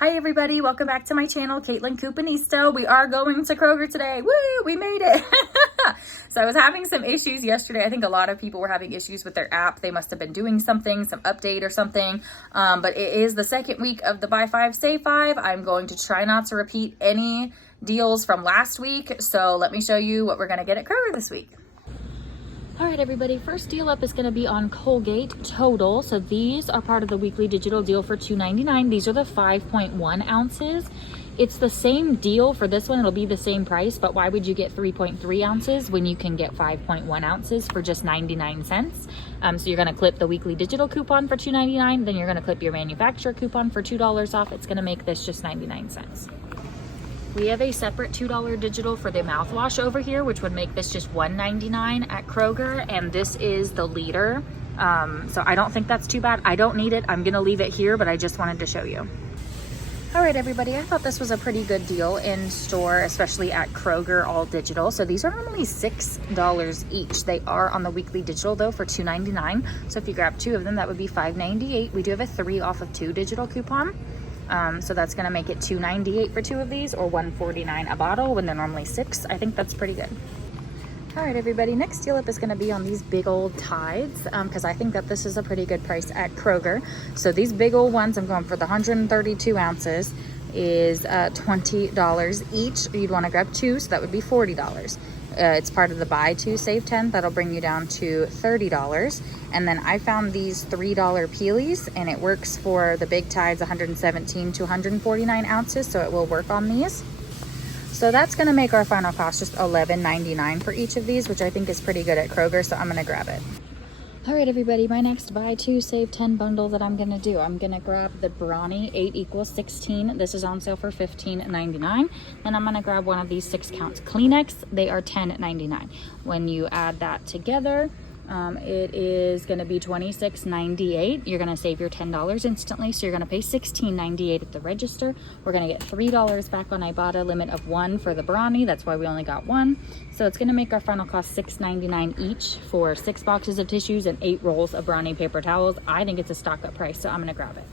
Hi everybody, welcome back to my channel, Caitlin Coupanista. We are going to Kroger today. Woo, we made it. So I was having some issues yesterday. I think a lot of people were having issues with their app. They must have been doing something, some update or something. But it is the second week of the buy 5, save 5. I'm going to try not to repeat any deals from last week. So let me show you what we're gonna get at Kroger this week. All right, everybody, first deal up is going to be on Colgate Total. So these are part of the weekly digital deal for $2.99. These are the 5.1 ounces. It's the same deal for this one. It'll be the same price, but why would you get 3.3 ounces when you can get 5.1 ounces for just 99 cents? So you're going to clip the weekly digital coupon for $2.99. Then you're going to clip your manufacturer coupon for $2 off. It's going to make this just 99 cents. We have a separate $2 digital for the mouthwash over here, which would make this just $1.99 at Kroger, and this is the liter. So I don't think that's too bad. I don't need it. I'm gonna leave it here, but I just wanted to show you. All right, everybody, I thought this was a pretty good deal in store, especially at Kroger all digital. So these are normally $6 each. They are on the weekly digital though for $2.99. So if you grab 2 of them, that would be $5.98. We do have a 3 off of 2 digital coupon. So that's gonna make it $2.98 for 2 of these, or $1.49 a bottle when they're normally $6. I think that's pretty good. All right, everybody, next deal up is gonna be on these big old Tides, because I think that this is a pretty good price at Kroger. So these big old ones, I'm going for the 132 ounces, is $20 each. You'd wanna grab 2, so that would be $40. It's part of the buy 2, save 10. That'll bring you down to $30. And then I found these $3 Peelies, and it works for the big Tides, 117 to 149 ounces, so it will work on these. So that's gonna make our final cost just $11.99 for each of these, which I think is pretty good at Kroger, so I'm gonna grab it. All right, everybody, my next buy 2, save 10 bundle that I'm gonna do. I'm gonna grab the Brawny 8 equals 16. This is on sale for $15.99. And I'm gonna grab one of these 6-count Kleenex. They are $10.99. When you add that together, it is gonna be $26.98. You're gonna save your $10 instantly, so you're gonna pay $16.98 at the register. We're gonna get $3 back on Ibotta, limit of 1 for the Brawny. That's why we only got 1. So it's gonna make our final cost $6.99 each for 6 boxes of tissues and 8 rolls of Brawny paper towels. I think it's a stock up price, so I'm gonna grab it.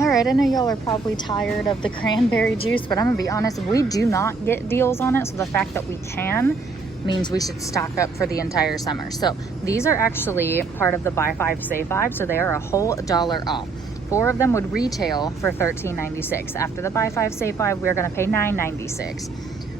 All right, I know y'all are probably tired of the cranberry juice, but I'm gonna be honest, we do not get deals on it, so the fact that we can means we should stock up for the entire summer. So these are actually part of the buy 5, save 5, so they are a whole $1 off. 4 of them would retail for $13.96. After the buy 5, save 5, we're gonna pay $9.96.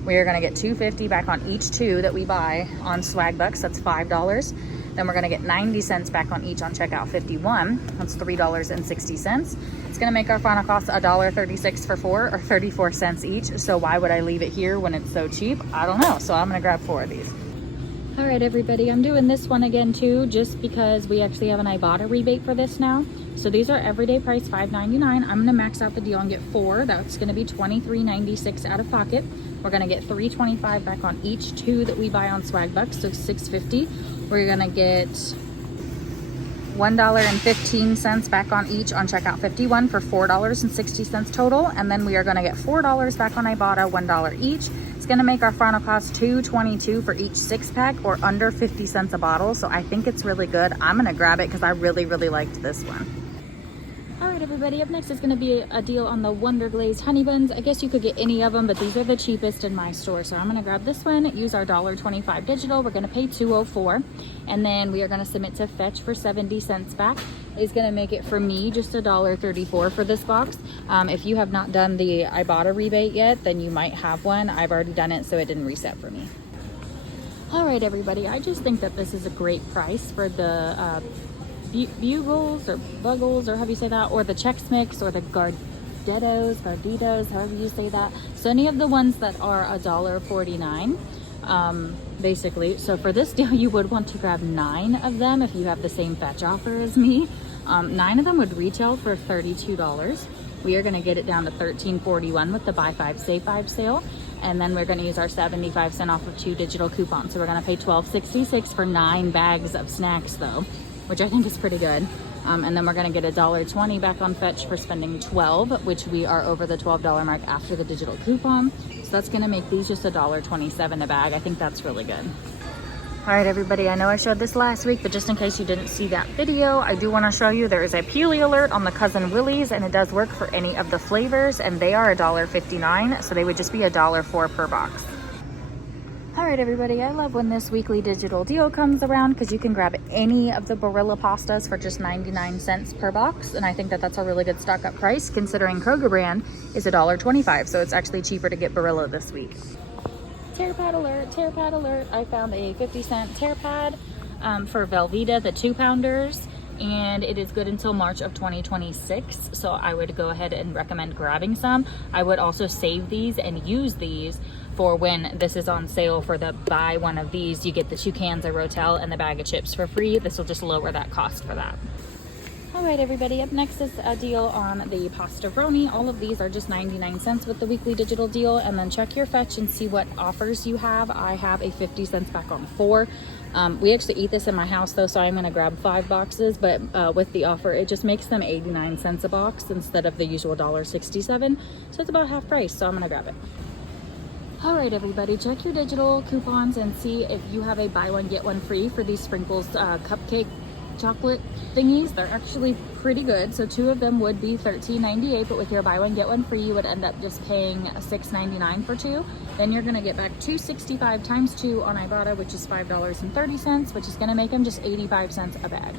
We are gonna get $2.50 back on each 2 that we buy on Swag Bucks, that's $5. Then we're gonna get 90 cents back on each on checkout 51, that's $3.60. It's gonna make our final cost $1.36 for 4, or 34 cents each. So why would I leave it here when it's so cheap? I don't know, so I'm gonna grab 4 of these. All right, everybody, I'm doing this one again too, just because we actually have an Ibotta rebate for this now. So these are everyday price $5.99. I'm gonna max out the deal and get 4. That's gonna be $23.96 out of pocket. We're gonna get $3.25 back on each 2 that we buy on Swag Bucks, so $6.50. We're gonna get $1.15 back on each on checkout 51 for $4.60 total. And then we are gonna get $4 back on Ibotta, $1 each. It's gonna make our final cost $2.22 for each 6-pack, or under 50 cents a bottle. So I think it's really good. I'm gonna grab it because I really, really liked this one. All right, everybody, up next is gonna be a deal on the Wonder Glazed honey buns. I guess you could get any of them, but these are the cheapest in my store. So I'm gonna grab this one, use our $1.25 digital. We're gonna pay $2.04, and then we are gonna submit to Fetch for 70 cents back. It's gonna make it for me just $1.34 for this box. If you have not done the Ibotta rebate yet, then you might have one. I've already done it, so it didn't reset for me. All right, everybody, I just think that this is a great price for the bugles or buggles, or however you say that, or the Chex Mix, or the Garditos, however you say that. So any of the ones that are $1.49, basically. So for this deal, you would want to grab 9 of them if you have the same fetch offer as me. 9 of them would retail for $32. We are gonna get it down to $13.41 with the buy 5, save 5 sale. And then we're gonna use our 75 cent off of 2 digital coupons. So we're gonna pay $12.66 for 9 bags of snacks though, which I think is pretty good. And then we're gonna get $1.20 back on Fetch for spending 12, which we are over the $12 mark after the digital coupon. So that's gonna make these just $1.27 a bag. I think that's really good. All right, everybody, I know I showed this last week, but just in case you didn't see that video, I do want to show you there is a Peely alert on the Cousin Willie's, and it does work for any of the flavors, and they are $1.59, so they would just be $1.04 per box. All right, everybody, I love when this weekly digital deal comes around because you can grab any of the Barilla pastas for just 99 cents per box, and I think that that's a really good stock up price considering Kroger brand is $1.25, so it's actually cheaper to get Barilla this week. Tear pad alert, tear pad alert. I found a 50-cent tear pad for Velveeta, the 2-pounders, and it is good until March of 2026. So I would go ahead and recommend grabbing some. I would also save these and use these for when this is on sale for the buy one of these, you get the 2 cans of Rotel and the bag of chips for free. This will just lower that cost for that. All right, everybody, up next is a deal on the pasta Brawny. All of these are just 99 cents with the weekly digital deal, and then check your fetch and see what offers you have. I have a 50 cents back on 4. We actually eat this in my house though, so I'm gonna grab 5 boxes, but with the offer, it just makes them 89 cents a box instead of the usual $1.67. So it's about half price, so I'm gonna grab it. All right, everybody, check your digital coupons and see if you have a buy one, get one free for these Sprinkles cupcake chocolate thingies. They're actually pretty good. So 2 of them would be $13.98, but with your buy one, get one free, you would end up just paying $6.99 for 2. Then you're gonna get back $2.65 times 2 on Ibotta, which is $5.30, which is gonna make them just 85 cents a bag.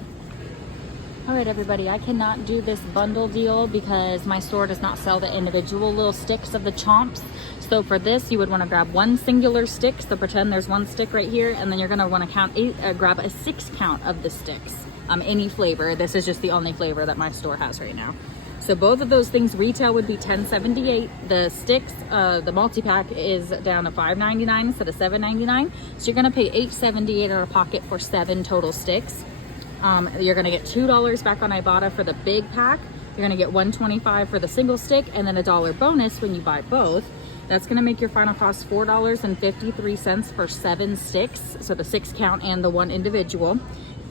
All right, everybody, I cannot do this bundle deal because my store does not sell the individual little sticks of the chomps. So for this, you would want to grab 1 singular stick. So pretend there's 1 stick right here, and then you're going to want to grab a 6 count of the sticks. Any flavor. This is just the only flavor that my store has right now. So both of those things retail would be $10.78. The sticks, the multi-pack is down to $5.99 instead of $7.99. So you're going to pay $8.78 out of pocket for 7 total sticks. You're gonna get $2 back on Ibotta for the big pack. You're gonna get $1.25 for the single stick, and then $1 bonus when you buy both. That's gonna make your final cost $4.53 for 7 sticks, so the 6 count and the 1 individual,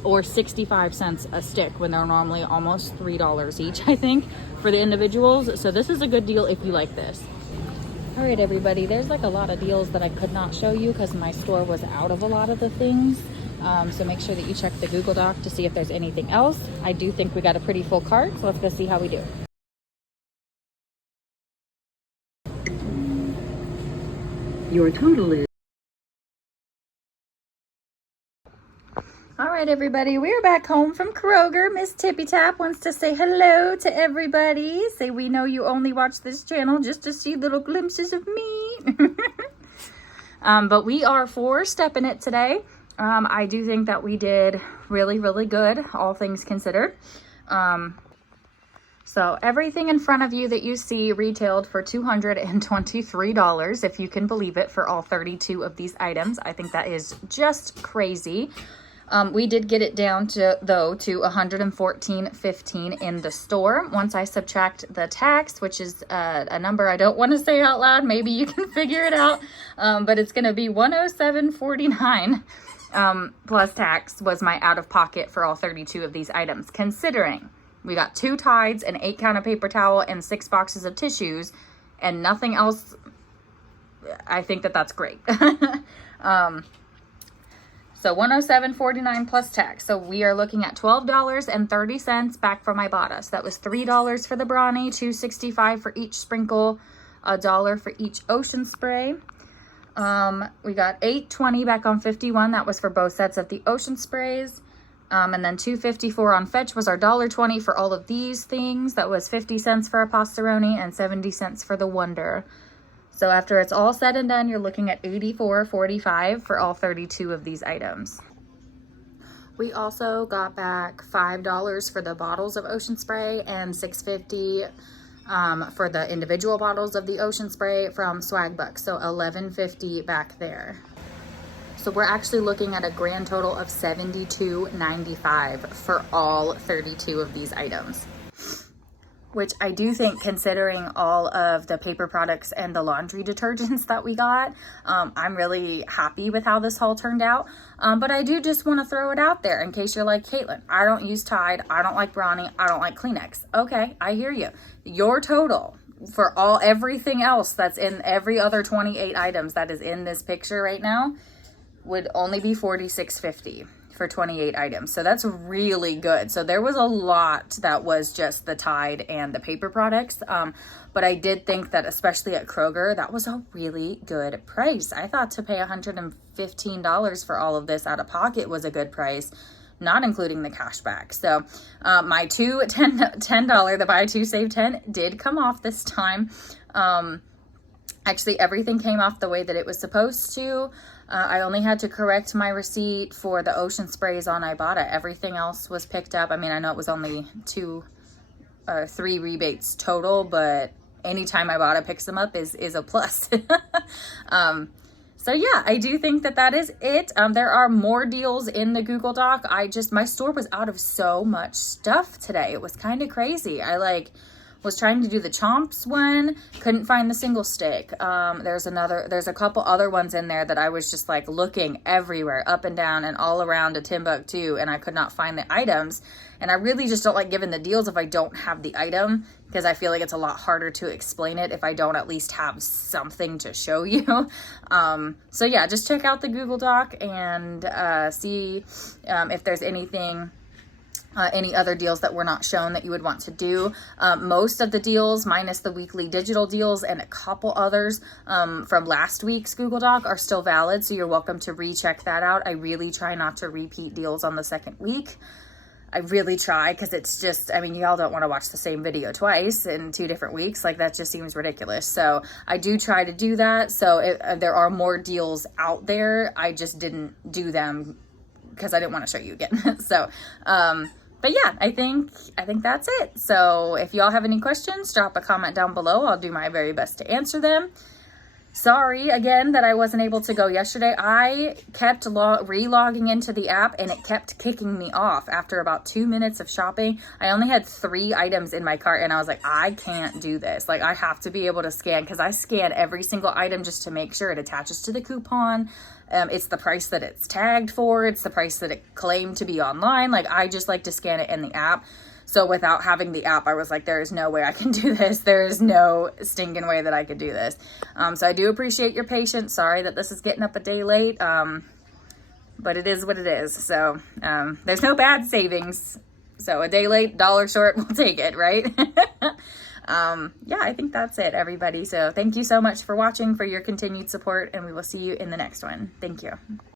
or 65 cents a stick when they're normally almost $3 each, I think, for the individuals. So this is a good deal if you like this. All right, everybody, there's like a lot of deals that I could not show you because my store was out of a lot of the things. So make sure that you check the Google Doc to see if there's anything else. I do think we got a pretty full cart, so let's go see how we do. Your total is... All right, everybody, we're back home from Kroger. Miss Tippy Tap wants to say hello to everybody. Say we know you only watch this channel just to see little glimpses of me. But we are 4-stepping it today. I do think that we did really, really good, all things considered. So everything in front of you that you see retailed for $223, if you can believe it, for all 32 of these items. I think that is just crazy. We did get it down to $114.15 in the store. Once I subtract the tax, which is a number I don't want to say out loud, maybe you can figure it out, but it's going to be $107.49. Plus tax was my out of pocket for all 32 of these items, considering we got 2 Tides, an 8 count of paper towel, and 6 boxes of tissues, and nothing else. I think that that's great. So $107.49 plus tax. So we are looking at $12.30 back from Ibotta. So that was $3 for the Brawny, $2.65 for each sprinkle, $1 for each ocean spray. We got $8.20 back on 51. That was for both sets of the ocean sprays. And then $2.54 on fetch was our $1.20 for all of these things. That was 50 cents for a pastaroni and 70 cents for the Wonder. So after it's all said and done, you're looking at $84.45 for all 32 of these items. We also got back $5 for the bottles of ocean spray and $6.50 for the individual bottles of the ocean spray from Swag Bucks, so $11.50 back there. So we're actually looking at a grand total of $72.95 for all 32 of these items, which I do think, considering all of the paper products and the laundry detergents that we got, I'm really happy with how this haul turned out. But I do just want to throw it out there in case you're like, Caitlin, I don't use Tide, I don't like Brawny, I don't like Kleenex. Okay, I hear you. Your total for everything else that's in every other 28 items that is in this picture right now would only be $46.50 for 28 items. So that's really good. So there was a lot that was just the Tide and the paper products. But I did think that, especially at Kroger, that was a really good price. I thought to pay $115 for all of this out of pocket was a good price, not including the cash back. So my two $10, the buy two, save 10 did come off this time. Actually, everything came off the way that it was supposed to. I only had to correct my receipt for the ocean sprays on Ibotta. Everything else was picked up. I mean, I know it was only 3 rebates total, but anytime Ibotta picks them up is a plus. So yeah, I do think that is it. There are more deals in the Google Doc. My store was out of so much stuff today. It was kind of crazy. I was trying to do the Chomps one, couldn't find the single stick. There's a couple other ones in there that I was just like looking everywhere, up and down and all around a Timbuktu, and I could not find the items. And I really just don't like giving the deals if I don't have the item, because I feel like it's a lot harder to explain it if I don't at least have something to show you. So yeah, just check out the Google Doc and see if there's anything, any other deals that were not shown that you would want to do. Most of the deals, minus the weekly digital deals and a couple others from last week's Google Doc, are still valid, so you're welcome to recheck that out. I really try not to repeat deals on the second week. I really try, because it's just, I mean, y'all don't want to watch the same video twice in 2 different weeks. Like, that just seems ridiculous. So I do try to do that. So there are more deals out there. I just didn't do them because I didn't want to show you again. So, but yeah, I think that's it. So if y'all have any questions, drop a comment down below. I'll do my very best to answer them. Sorry again that I wasn't able to go yesterday. I kept re-logging into the app and it kept kicking me off after about 2 minutes of shopping. I only had 3 items in my cart and I was like, I can't do this. Like, I have to be able to scan, because I scan every single item just to make sure it attaches to the coupon. It's the price that it's tagged for. It's the price that it claimed to be online. Like, I just like to scan it in the app. So without having the app, I was like, there is no way I can do this. There is no stinking way that I could do this. So I do appreciate your patience. Sorry that this is getting up a day late. But it is what it is. So there's no bad savings. So a day late, dollar short, we'll take it, right? Yeah, I think that's it, everybody. So thank you so much for watching, for your continued support, and we will see you in the next one. Thank you.